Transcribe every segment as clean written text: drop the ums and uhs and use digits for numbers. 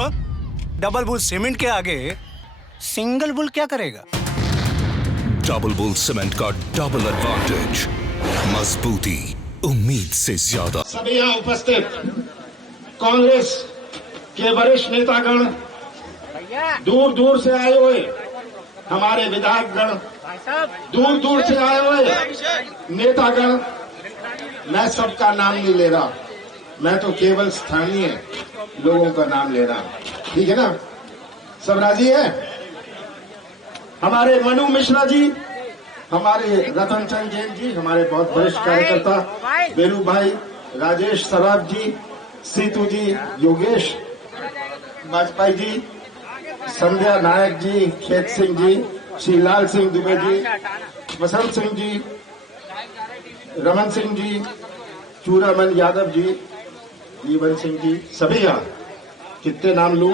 Double bull cement के आगे single bull क्या करेगा? डबल बुल सीमेंट का डबल एडवांटेज, मजबूती उम्मीद से ज्यादा। सभी यहाँ उपस्थित कांग्रेस के वरिष्ठ नेतागण, दूर दूर से आए हुए हमारे विधायकगण, दूर दूर से आए हुए नेतागण, मैं सबका नाम नहीं ले रहा, मैं तो केवल स्थानीय लोगों का नाम ले रहा हूं। ठीक है ना? सब राजी है? हमारे मनु मिश्रा जी, हमारे रतन चंद जैन जी, हमारे बहुत वरिष्ठ कार्यकर्ता वेलू भाई, राजेश सराफ जी, सीतू जी, योगेश वाजपेयी जी, संध्या नायक जी, खेत सिंह जी, श्री लाल सिंह दुबे जी, वसंत सिंह जी, रमन सिंह जी, चूरामन यादव जी, जीवन सिंह जी, सभी यहाँ कितने नाम लूं?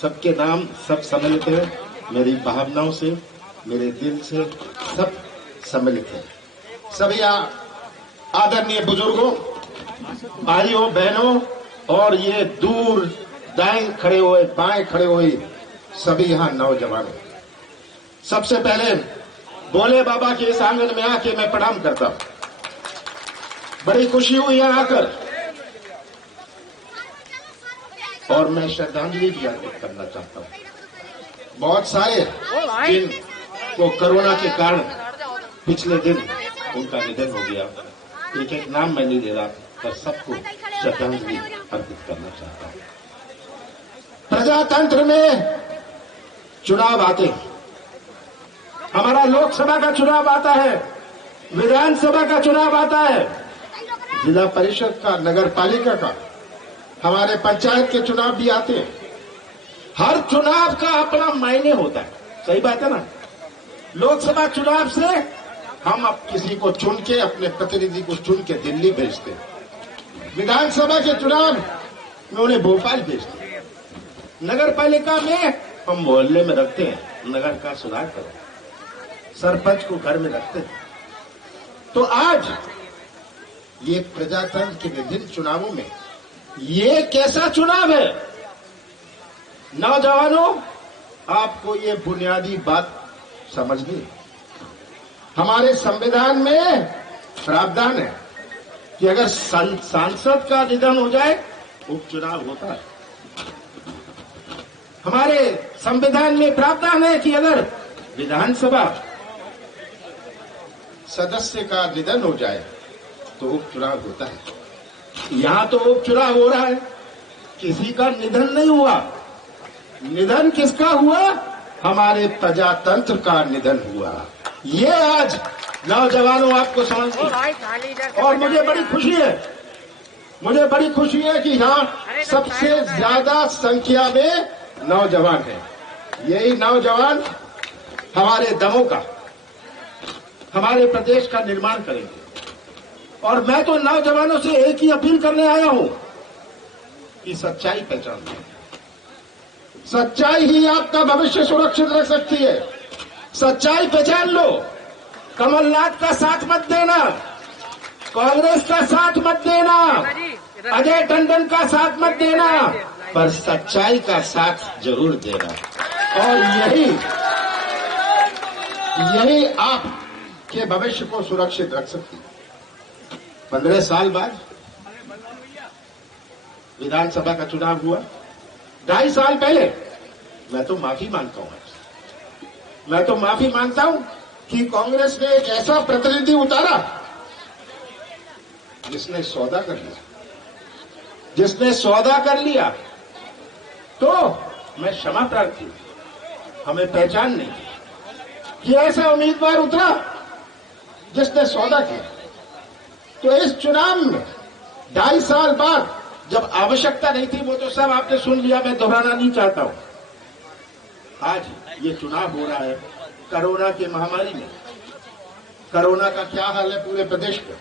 सबके नाम सब सम्मिलित हैं मेरी भावनाओं से, मेरे दिल से, सब सम्मिलित हैं। सभी यहाँ आदरणीय बुजुर्गों, भाइयों बहनों और ये दूर दाएं खड़े हुए बाएं खड़े हुए सभी यहाँ नौजवान। सबसे पहले भोले बाबा के इस आंगन में आके मैं प्रणाम करता हूं। बड़ी खुशी हुई यहाँ आकर और मैं श्रद्धांजलि भी अर्पित करना चाहता हूं। बहुत सारे जिनको कोरोना के कारण पिछले दिन उनका निधन हो गया, एक एक नाम मैं नहीं ले रहा, पर सबको श्रद्धांजलि अर्पित करना चाहता हूं। प्रजातंत्र में चुनाव आते हैं, हमारा लोकसभा का चुनाव आता है, विधानसभा का चुनाव आता है, जिला परिषद का, नगर पालिका का, हमारे पंचायत के चुनाव भी आते हैं। हर चुनाव का अपना मायने होता है, सही बात है ना? लोकसभा चुनाव से हम अब किसी को चुन के, अपने प्रतिनिधि को चुन के दिल्ली भेजते हैं। विधानसभा के चुनाव में उन्हें भोपाल भेजते हैं। नगर पालिका में हम मोहल्ले में रखते हैं, नगर का सुधार करो, सरपंच को घर में रखते हैं। तो आज ये प्रजातंत्र के विभिन्न चुनावों में ये कैसा चुनाव है? नौजवानों, आपको ये बुनियादी बात समझनी है। हमारे संविधान में प्रावधान है कि अगर सांसद का निधन हो जाए, उपचुनाव होता है। हमारे संविधान में प्रावधान है कि अगर विधानसभा सदस्य का निधन हो जाए तो उपचुनाव होता है। यहां तो उपचुनाव हो रहा है, किसी का निधन नहीं हुआ। निधन किसका हुआ? हमारे प्रजातंत्र का निधन हुआ। ये आज नौजवानों आपको समझ, और मुझे बड़ी खुशी है, मुझे बड़ी खुशी है कि यहाँ सबसे ज्यादा संख्या में नौजवान हैं। यही नौजवान हमारे दमों का, हमारे प्रदेश का निर्माण करेंगे। और मैं तो नौजवानों से एक ही अपील करने आया हूं कि सच्चाई पहचान लो। सच्चाई ही आपका भविष्य सुरक्षित रख सकती है। सच्चाई पहचान लो। कमलनाथ का साथ मत देना, कांग्रेस का साथ मत देना, अजय टंडन का साथ मत देना, पर सच्चाई का साथ जरूर देना। और यही आपके भविष्य को सुरक्षित रख सकती है। 15 साल बाद विधानसभा का चुनाव हुआ। 2.5 साल पहले मैं तो माफी मांगता हूं, मैं तो माफी मांगता हूं कि कांग्रेस ने एक ऐसा प्रतिनिधि उतारा जिसने सौदा कर लिया, जिसने सौदा कर लिया। तो मैं क्षमा प्रार्थी हूं, हमें पहचान नहीं कि ऐसा उम्मीदवार उतरा जिसने सौदा किया। तो इस चुनाव में 2.5 साल बाद जब आवश्यकता नहीं थी, वो तो सब आपने सुन लिया, मैं दोहराना नहीं चाहता हूं। आज ये चुनाव हो रहा है कोरोना की महामारी में। कोरोना का क्या हाल है पूरे प्रदेश में।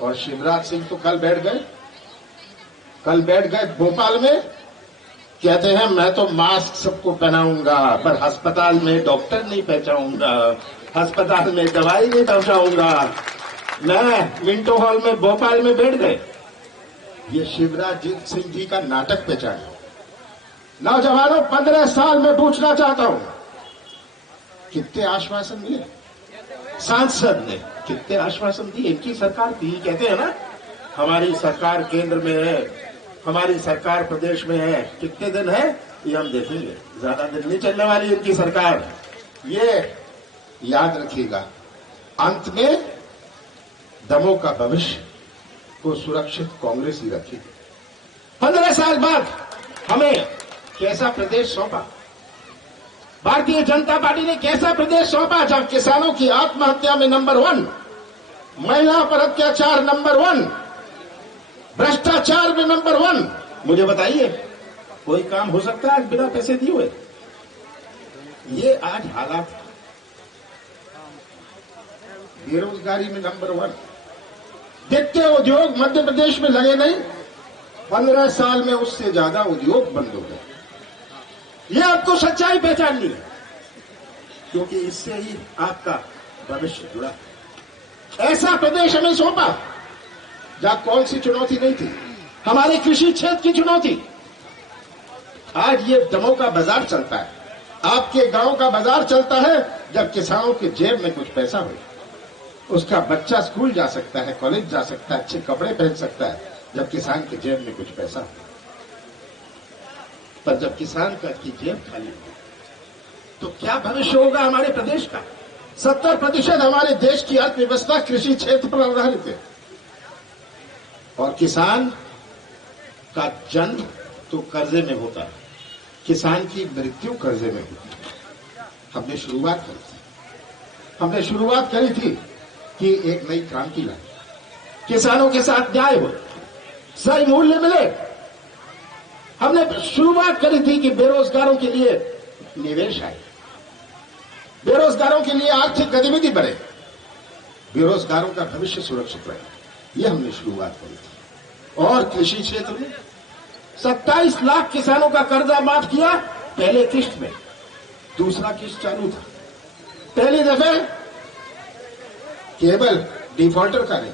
और शिवराज सिंह तो कल बैठ गए भोपाल में, कहते हैं मैं तो मास्क सबको पहनाऊंगा, पर अस्पताल में डॉक्टर नहीं पहुंचाऊंगा, अस्पताल में दवाई नहीं पहुंचाऊंगा। मैं मिंटो हॉल में भोपाल में बैठ गए। ये शिवराज सिंह जी का नाटक पहचाने। नौजवानों, 15 साल में पूछना चाहता हूं, कितने आश्वासन मिले? सांसद ने कितने आश्वासन दिए? इनकी सरकार थी, कहते हैं ना हमारी सरकार केंद्र में है, हमारी सरकार प्रदेश में है। कितने दिन है ये हम देखेंगे, ज्यादा दिन नहीं चलने वाली इनकी सरकार। ये याद रखिएगा, अंत में दमोह का भविष्य को सुरक्षित कांग्रेस ही रखेगी। 15 साल बाद हमें कैसा प्रदेश सौंपा? भारतीय जनता पार्टी ने कैसा प्रदेश सौंपा जब किसानों की आत्महत्या में नंबर 1, महिला पर अत्याचार नंबर 1, भ्रष्टाचार में नंबर 1। मुझे बताइए, कोई काम हो सकता है बिना पैसे दिए हुए? ये आज हालात है। बेरोजगारी में नंबर 1, देखते उद्योग मध्य प्रदेश में लगे नहीं, 15 साल में उससे ज्यादा उद्योग बंद हो गए। ये आपको सच्चाई पहचाननी है, क्योंकि इससे ही आपका भविष्य जुड़ा है। ऐसा प्रदेश हमें सौंपा जहां कौन सी चुनौती नहीं थी? हमारे कृषि क्षेत्र की चुनौती। आज ये दमोह का बाजार चलता है, आपके गांव का बाजार चलता है जब किसानों के जेब में कुछ पैसा हो। उसका बच्चा स्कूल जा सकता है, कॉलेज जा सकता है, अच्छे कपड़े पहन सकता है जब किसान के जेब में कुछ पैसा हो। पर जब किसान का की जेब खाली हो तो क्या भविष्य होगा हमारे प्रदेश का? 70% हमारे देश की अर्थव्यवस्था कृषि क्षेत्र पर आधारित है, और किसान का जन्म तो कर्जे में होता है, किसान की मृत्यु कर्जे में होती है। हमने शुरुआत करी थी कि एक नई क्रांति लाई, किसानों के साथ न्याय हो, सही मूल्य मिले। हमने शुरुआत करी थी कि बेरोजगारों के लिए निवेश आए, बेरोजगारों के लिए आर्थिक गतिविधि बढ़े, बेरोजगारों का भविष्य सुरक्षित रहे। यह हमने शुरुआत करी थी। और कृषि क्षेत्र में 27 लाख किसानों का कर्जा माफ किया पहले किश्त में, दूसरा किश्त चालू था। पहली दफे केवल डिफॉल्टर का नहीं,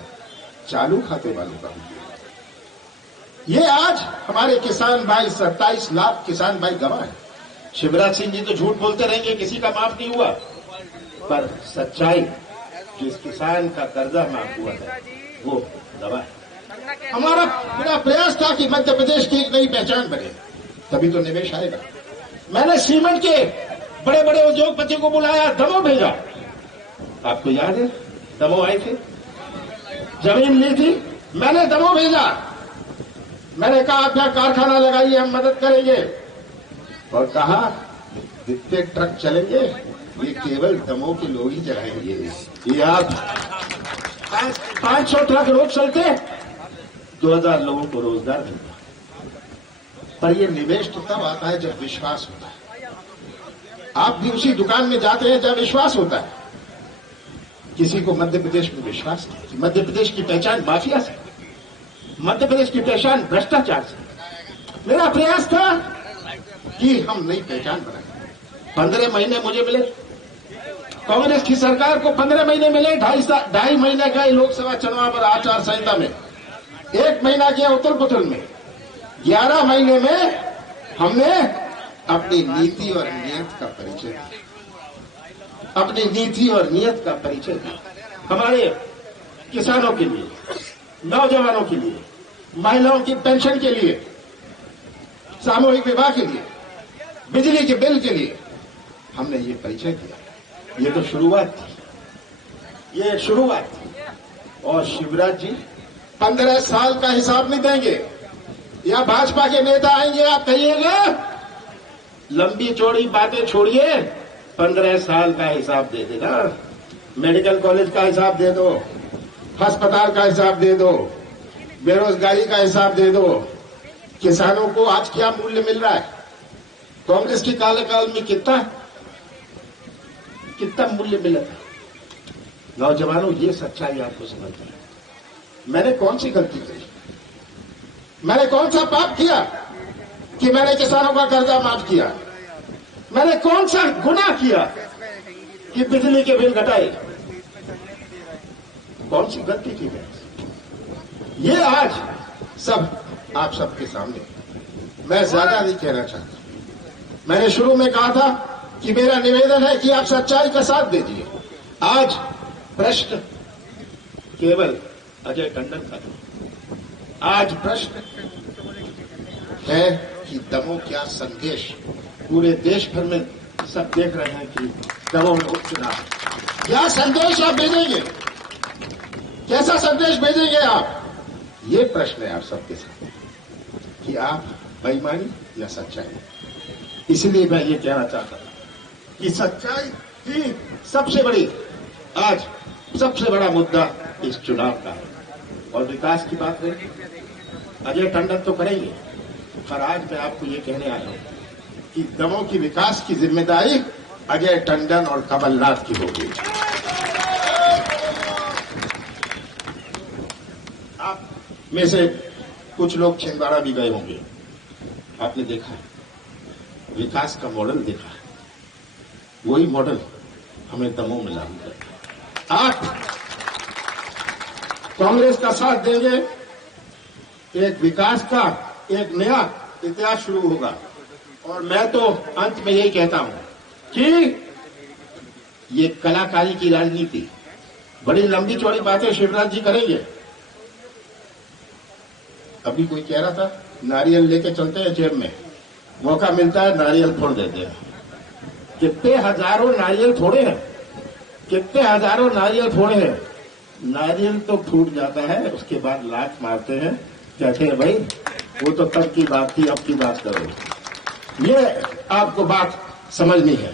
चालू खाते वालों का भी। ये आज हमारे किसान भाई, 27 लाख किसान भाई गवाह है। शिवराज सिंह जी तो झूठ बोलते रहेंगे किसी का माफ नहीं हुआ, पर सच्चाई जिस किसान का कर्जा माफ हुआ है वो गवाह है। हमारा पूरा प्रयास था कि मध्य प्रदेश की एक नई पहचान बने, तभी तो निवेश आएगा। मैंने सीमेंट के बड़े बड़े उद्योगपतियों को बुलाया, दमोह भेजा। आपको याद है, दमोह आए थे, जमीन ली थी, मैंने दमोह भेजा। मैंने कहा अपना कारखाना लगाइए, हम मदद करेंगे। और कहा जितने ट्रक चलेंगे ये केवल दमोह के लोग ही चलाएंगे। ये आप 500 ट्रक रोज चलते, 2000 लोगों को रोजगार मिलता। पर ये निवेश तो तब आता है जब विश्वास होता है। आप भी उसी दुकान में जाते हैं जब विश्वास होता है। किसी को मध्य प्रदेश में विश्वास नहीं। मध्य प्रदेश की पहचान माफिया से, मध्य प्रदेश की पहचान भ्रष्टाचार से। मेरा प्रयास था कि हम नई पहचान बनाए। 15 महीने मुझे मिले, कांग्रेस की सरकार को 15 महीने मिले। 2.5 महीने गए लोकसभा चुनाव पर आचार संहिता में, 1 महीना गया उथल पुथल में, 11 महीने में हमने अपनी नीति और नियत का परिचय दिया। अपनी नीति और नियत का परिचय दिया। हमारे किसानों के लिए, नौजवानों के लिए, महिलाओं की पेंशन के लिए, सामूहिक विवाह के लिए, बिजली के बिल के लिए हमने ये परिचय दिया। ये तो शुरुआत थी, ये शुरुआत थी। और शिवराज जी 15 साल का हिसाब नहीं देंगे, या भाजपा के नेता आएंगे, आप कहिएगा लंबी चौड़ी बातें छोड़िए, 15 साल का हिसाब दे देना। मेडिकल कॉलेज का हिसाब दे दो, अस्पताल का हिसाब दे दो, बेरोजगारी का हिसाब दे दो, किसानों को आज क्या मूल्य मिल रहा है, कांग्रेस के काल में कितना मूल्य मिला था। नौजवानों, ये सच्चाई आपको समझना है। मैंने कौन सी गलती करी, मैंने कौन सा पाप किया कि मैंने किसानों का कर्जा माफ किया? मैंने कौन सा गुनाह किया कि बिजली के बिल घटाए? कौन सी गलती की है? ये आज सब आप सबके सामने। मैं ज्यादा नहीं कहना चाहता, मैंने शुरू में कहा था कि मेरा निवेदन है कि आप सच्चाई का साथ दीजिए। आज प्रश्न केवल अजय टंडन का नहीं, आज प्रश्न है कि दमोह क्या संदेश पूरे देश भर में सब देख रहे हैं कि दमोह में उपचुनाव, क्या संदेश आप भेजेंगे, कैसा संदेश भेजेंगे आप? ये प्रश्न है आप सबके साथ कि आप बेईमानी या सच्चाई। इसलिए मैं ये कहना चाहता था कि सच्चाई ही सबसे बड़ी, आज सबसे बड़ा मुद्दा इस चुनाव का है। और विकास की बात है, अजय टंडन तो करेंगे, पर आज मैं आपको ये कहने आया हूं कि दमोह की विकास की जिम्मेदारी अजय टंडन और कमलनाथ की होगी। आप में से कुछ लोग छिंदवाड़ा भी गए होंगे, आपने देखा विकास का मॉडल देखा है, वही मॉडल हमें दमोह में लागू करना। आप कांग्रेस का साथ देंगे, एक विकास का एक नया इतिहास शुरू होगा। और मैं तो अंत में यही कहता हूं कि ये कलाकारी की राजनीति, बड़ी लंबी चौड़ी बातें शिवराज जी करेंगे। अभी कोई कह रहा था नारियल लेके चलते हैं जेब में, मौका मिलता है नारियल फोड़ देते हैं। कितने हजारों नारियल फोड़े हैं, कितने हजारों नारियल फोड़े हैं। नारियल तो फूट जाता है, उसके बाद लात मारते हैं, कहते हैं भाई वो तो तब की बात थी, अब की बात करो। ये आपको बात समझनी है।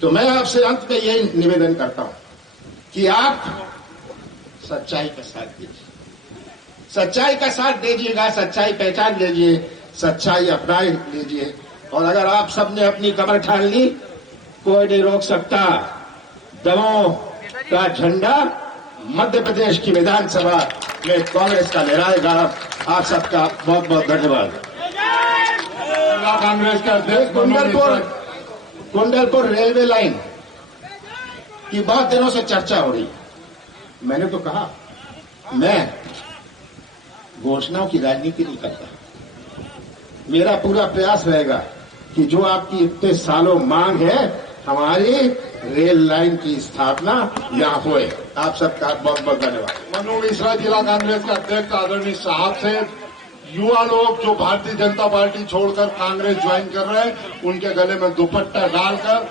तो मैं आपसे अंत में यही निवेदन करता हूं कि आप सच्चाई का साथ दीजिए, सच्चाई का साथ दीजिएगा, सच्चाई पहचान लीजिए, सच्चाई अपना लीजिए। और अगर आप सबने अपनी कमर ठान ली, कोई नहीं रोक सकता। दमोह का झंडा मध्य प्रदेश की विधानसभा में कांग्रेस का लहराएगा। आप सबका बहुत बहुत धन्यवाद। कांग्रेस का अध्यक्ष कुंडलपुर रेलवे लाइन की बहुत दिनों से चर्चा हो रही है। मैंने तो कहा मैं घोषणाओं की राजनीति नहीं करता, मेरा पूरा प्रयास रहेगा कि जो आपकी इतने सालों मांग है, हमारी रेल लाइन की स्थापना यहाँ हुए। आप सबका बहुत बहुत धन्यवाद। मनु मिश्रा जिला कांग्रेस के अध्यक्ष आदरणीय साहब से युवा लोग जो भारतीय जनता पार्टी छोड़कर कांग्रेस ज्वाइन कर रहे हैं, उनके गले में दुपट्टा डालकर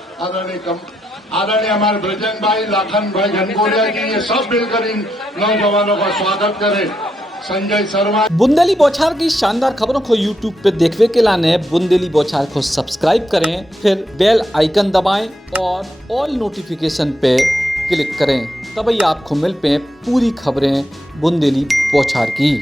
आदरणीय हमारे ब्रजेंद्र भाई, लाखन भाई घनघोरिया जी, ये सब मिलकर इन नौजवानों का स्वागत करें। संजय शर्मा। बुंदेली बौछार की शानदार खबरों को यूट्यूब पे देखने के लिए बुंदेली बौछार को सब्सक्राइब करें, फिर बेल आइकन दबाएं और ऑल नोटिफिकेशन पे क्लिक करें। तभी आपको मिल पे पूरी खबरें बुंदेली बौछार की।